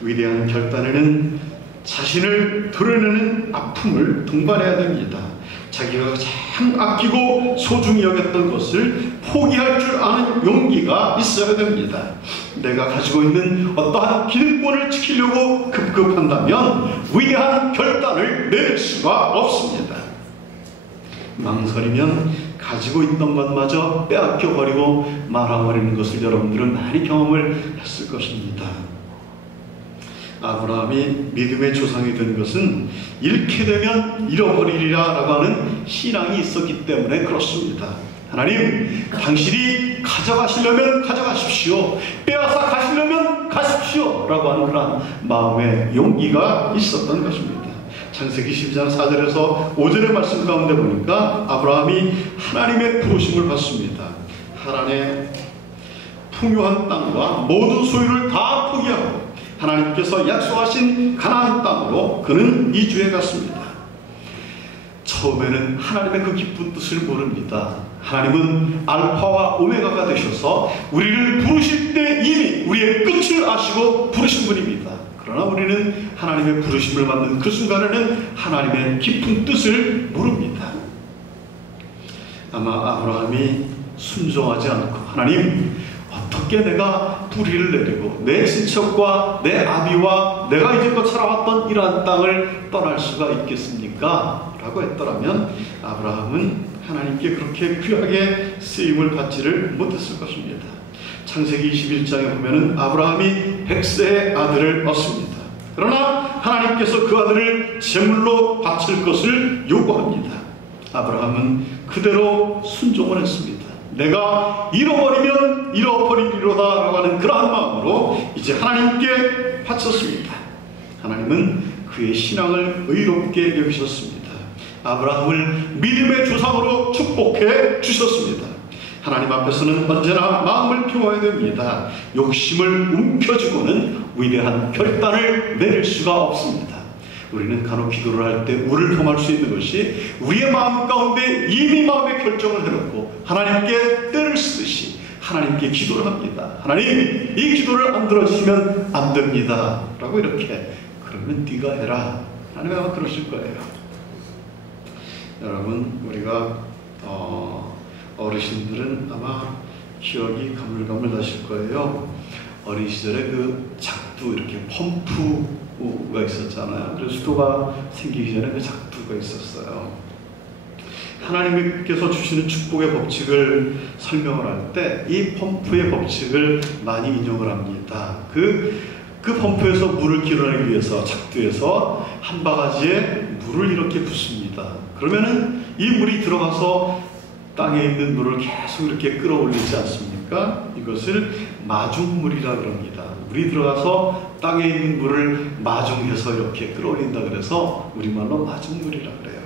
위대한 결단에는 자신을 드러내는 아픔을 동반해야 됩니다. 자기가 가장 아끼고 소중히 여겼던 것을 포기할 줄 아는 용기가 있어야 됩니다. 내가 가지고 있는 어떠한 기득권을 지키려고 급급한다면 위대한 결단을 내릴 수가 없습니다. 망설이면 가지고 있던 것마저 빼앗겨버리고 말아버리는 것을 여러분들은 많이 경험을 했을 것입니다. 아브라함이 믿음의 조상이 된 것은 잃게 되면 잃어버리리라 라고 하는 신앙이 있었기 때문에 그렇습니다. 하나님, 당신이 가져가시려면 가져가십시오, 빼앗아 가시려면 가십시오 라고 하는 그런 마음의 용기가 있었던 것입니다. 창세기 12장 4절에서 5절의 말씀 가운데 보니까 아브라함이 하나님의 부르심을 받습니다. 하란의 풍요한 땅과 모든 소유를 다 포기하고 하나님께서 약속하신 가나안 땅으로 그는 이주해 갔습니다. 처음에는 하나님의 그 기쁜 뜻을 모릅니다. 하나님은 알파와 오메가가 되셔서 우리를 부르실 때 이미 우리의 끝을 아시고 부르신 분입니다. 그러나 우리는 하나님의 부르심을 받는 그 순간에는 하나님의 깊은 뜻을 모릅니다. 아마 아브라함이 순종하지 않고 하나님, 어떻게 내가 뿌리를 내리고 내 친척과 내 아비와 내가 이제껏 살아왔던 이러한 땅을 떠날 수가 있겠습니까? 라고 했더라면 아브라함은 하나님께 그렇게 귀하게 쓰임을 받지를 못했을 것입니다. 창세기 21장에 보면은 아브라함이 100세의 아들을 얻습니다. 그러나 하나님께서 그 아들을 제물로 바칠 것을 요구합니다. 아브라함은 그대로 순종을 했습니다. 내가 잃어버리면 잃어버리리로다 라고 하는 그러한 마음으로 이제 하나님께 바쳤습니다. 하나님은 그의 신앙을 의롭게 여기셨습니다. 아브라함을 믿음의 조상으로 축복해 주셨습니다. 하나님 앞에서는 언제나 마음을 피워야 됩니다. 욕심을 움켜쥐고는 위대한 결단을 내릴 수가 없습니다. 우리는 간혹 기도를 할 때 우를 범할 수 있는 것이 우리의 마음 가운데 이미 마음의 결정을 해놓고 하나님께 때를 쓰듯이 하나님께 기도를 합니다. 하나님, 이 기도를 안 들어주시면 안 됩니다 라고 이렇게, 그러면 네가 해라. 하나님 아마 그러실 거예요. 여러분, 우리가 어르신들은 아마 기억이 가물가물 나실 거예요. 어린 시절에 그 작두, 이렇게 펌프가 있었잖아요. 그래서 수도가 생기기 전에 그 작두가 있었어요. 하나님께서 주시는 축복의 법칙을 설명을 할 때 이 펌프의 법칙을 많이 인용을 합니다. 그 펌프에서 물을 길어내기 위해서 작두에서 한 바가지에 물을 이렇게 붓습니다. 그러면은 이 물이 들어가서 땅에 있는 물을 계속 이렇게 끌어올리지 않습니까? 이것을 마중물이라 그럽니다. 물이 들어가서 땅에 있는 물을 마중해서 이렇게 끌어올린다 그래서 우리말로 마중물이라 그래요.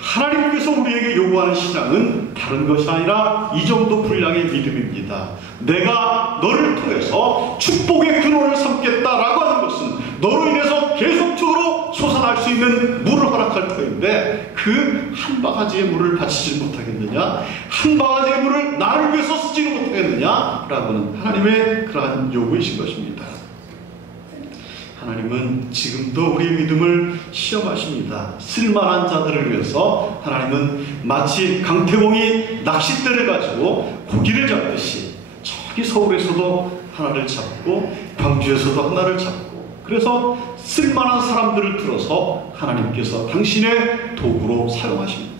하나님께서 우리에게 요구하는 신앙은 다른 것이 아니라 이 정도 분량의 믿음입니다. 내가 너를 통해서 축복의 근원을 삼겠다라고 하는 것은 너로 인해서 계속적으로 솟아날 수 있는 물을 허락할 터인데 그 한 바가지의 물을 바치지 못하겠느냐? 한 바가지의 물을 나를 위해서 쓰지는 못하겠느냐? 라고는 하나님의 그러한 요구이신 것입니다. 하나님은 지금도 우리의 믿음을 시험하십니다. 쓸만한 자들을 위해서 하나님은 마치 강태공이 낚싯대를 가지고 고기를 잡듯이 저기 서울에서도 하나를 잡고 광주에서도 하나를 잡고, 그래서 쓸만한 사람들을 들어서 하나님께서 당신의 도구로 사용하십니다.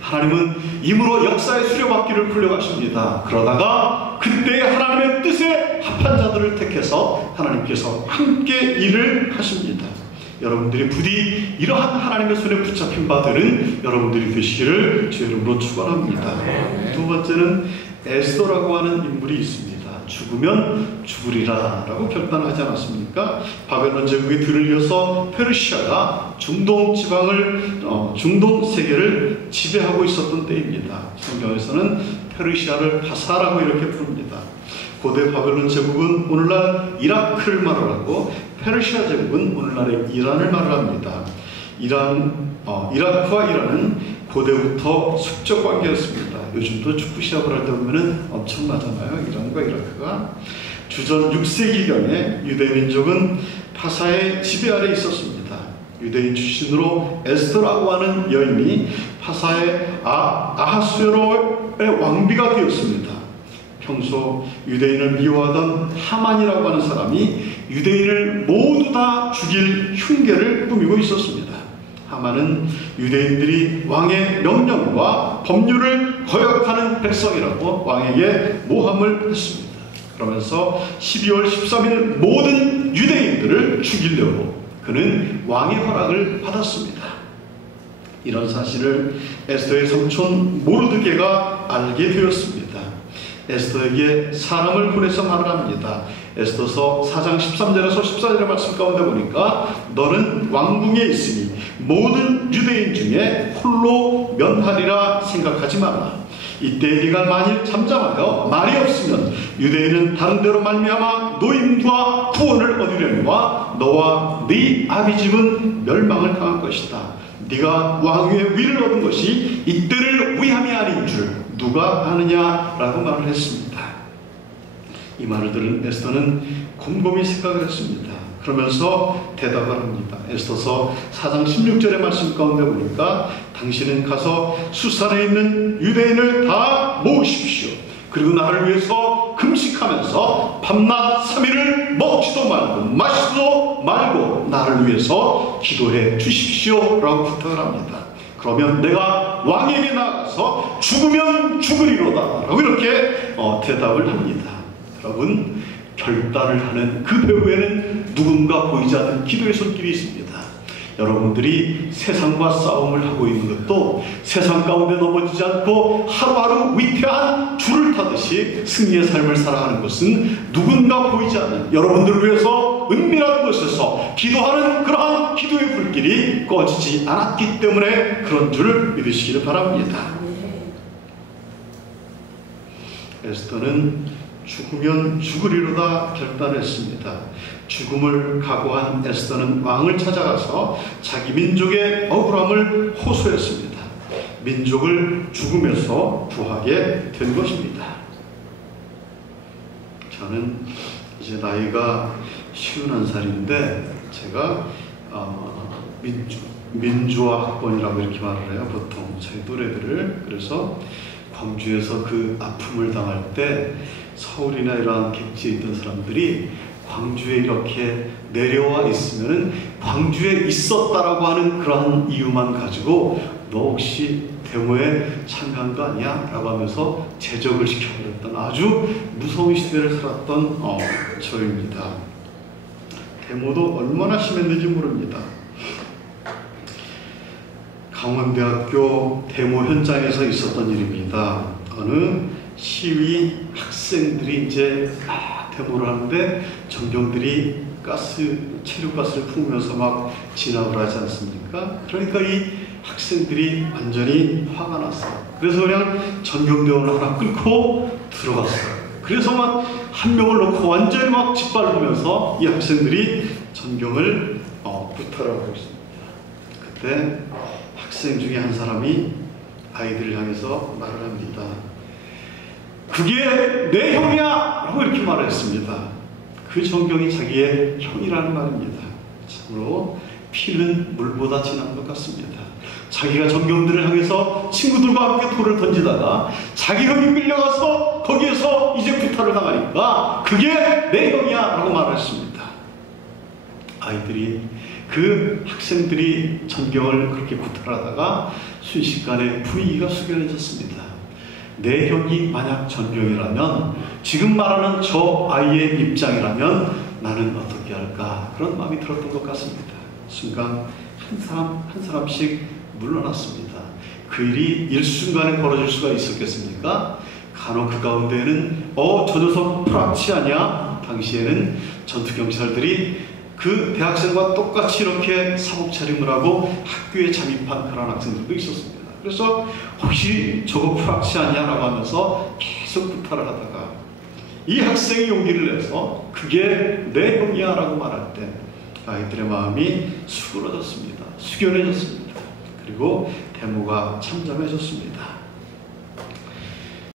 하나님은 임으로 역사의 수레바퀴를 굴려가십니다. 그러다가 그때 하나님의 뜻에 합한 자들을 택해서 하나님께서 함께 일을 하십니다. 여러분들이 부디 이러한 하나님의 손에 붙잡힌 바들은 여러분들이 되시기를 주의 이름으로 축원합니다. 두 번째는 에스더라고 하는 인물이 있습니다. 죽으면 죽으리라 라고 결단하지 않았습니까? 바벨론 제국이 들을 이어서 페르시아가 중동 지방을 중동 세계를 지배하고 있었던 때입니다. 성경에서는 페르시아를 바사라고 이렇게 부릅니다. 고대 바벨론 제국은 오늘날 이라크를 말하고 페르시아 제국은 오늘날의 이란을 말합니다. 이라크와 이란은 고대부터 숙적 관계였습니다. 요즘도 축구 시합을 할 때 보면 엄청나잖아요. 이란과 이라크가. 주전 6세기경에 유대 민족은 파사의 지배 아래 있었습니다. 유대인 출신으로 에스더라고 하는 여인이 파사의 아하수에로의 왕비가 되었습니다. 평소 유대인을 미워하던 하만이라고 하는 사람이 유대인을 모두 다 죽일 흉계를 꾸미고 있었습니다. 하만은 유대인들이 왕의 명령과 법률을 거역하는 백성이라고 왕에게 모함을 했습니다. 그러면서 12월 13일 모든 유대인들을 죽이려고 그는 왕의 허락을 받았습니다. 이런 사실을 에스더의 삼촌 모르드게가 알게 되었습니다. 에스더에게 사람을 보내서 말을 합니다. 에스더서 4장 13절에서 14절의 말씀 가운데 보니까 너는 왕궁에 있으니 모든 유대인 중에 홀로 면하리라 생각하지 마라. 이때 네가 만일 잠잠하여 말이 없으면 유대인은 다른 데로 말미암아 노임과 구원을 얻으려니와 너와 네 아비 집은 멸망을 당할 것이다. 네가 왕위의 위를 얻은 것이 이때를 위함이 아닌 줄 누가 아느냐라고 말을 했습니다. 이 말을 들은 에스더는 곰곰이 생각을 했습니다. 그러면서 대답을 합니다. 에스더서 4장 16절의 말씀 가운데 보니까 당신은 가서 수산에 있는 유대인을 다 모으십시오. 그리고 나를 위해서 금식하면서 밤낮 3일을 먹지도 말고 마시지도 말고 나를 위해서 기도해 주십시오 라고 부탁을 합니다. 그러면 내가 왕에게 나가서 죽으면 죽으리로다 라고 이렇게 대답을 합니다. 여러분, 결단을 하는 그 배후에는 누군가 보이지 않는 기도의 손길이 있습니다. 여러분들이 세상과 싸움을 하고 있는 것도 세상 가운데 넘어지지 않고 하루하루 위태한 줄을 타듯이 승리의 삶을 살아가는 것은 누군가 보이지 않는 여러분들을 위해서 은밀한 곳에서 기도하는 그러한 기도의 불길이 꺼지지 않았기 때문에 그런 줄 믿으시기를 바랍니다. 에스더는 죽으면 죽으리로다 결단했습니다. 죽음을 각오한 에스더는 왕을 찾아가서 자기 민족의 억울함을 호소했습니다. 민족을 죽음에서 구하게 된 것입니다. 저는 이제 나이가 51살인데 제가 민주화 학번이라고 이렇게 말을 해요. 보통 저희 노래들을. 그래서 광주에서 그 아픔을 당할 때 서울이나 이러한 객지에 있던 사람들이 광주에 이렇게 내려와 있으면은 광주에 있었다라고 하는 그러한 이유만 가지고 너 혹시 데모에 참여한 거 아니야? 라고 하면서 제적을 시켜버렸던 아주 무서운 시대를 살았던 저입니다. 데모도 얼마나 심했는지 모릅니다. 강원대학교 데모 현장에서 있었던 일입니다. 어느 시위 학생들이 이제 데모를 하는데 전경들이 체류가스를 품으면서 막 진압을 하지 않습니까? 그러니까 이 학생들이 완전히 화가 났어요. 그래서 그냥 전경대원을 하나 끌고 들어갔어요. 그래서 막 한 명을 놓고 완전히 막 짓밟으면서 이 학생들이 전경을 구타하고 있습니다. 그때 학생 중에 한 사람이 아이들을 향해서 말을 합니다. 그게 내 형이야! 라고 이렇게 말을 했습니다. 그 전경이 자기의 형이라는 말입니다. 참으로 피는 물보다 진한 것 같습니다. 자기가 전경들을 향해서 친구들과 함께 돌을 던지다가 자기 형이 끌려가서 거기에서 이제 구타를 당하니까 그게 내 형이야! 라고 말을 했습니다. 아이들이 그 학생들이 전경을 그렇게 구타하다가 순식간에 분위기가 숙연해졌습니다. 내 형이 만약 전경이라면 지금 말하는 저 아이의 입장이라면 나는 어떻게 할까 그런 마음이 들었던 것 같습니다. 순간 한 사람씩 물러났습니다. 그 일이 일순간에 벌어질 수가 있었겠습니까? 간혹 그 가운데에는 저 녀석 프락치 아니야? 당시에는 전투경찰들이 그 대학생과 똑같이 이렇게 사복 차림을 하고 학교에 잠입한 그런 학생들도 있었습니다. 그래서 혹시 저거 프락치 아니야? 라고 하면서 계속 구타를 하다가 이 학생이 용기를 내서 그게 내 형이야 라고 말할 때 아이들의 마음이 수그러졌습니다. 숙연해졌습니다. 그리고 데모가 참잠해졌습니다.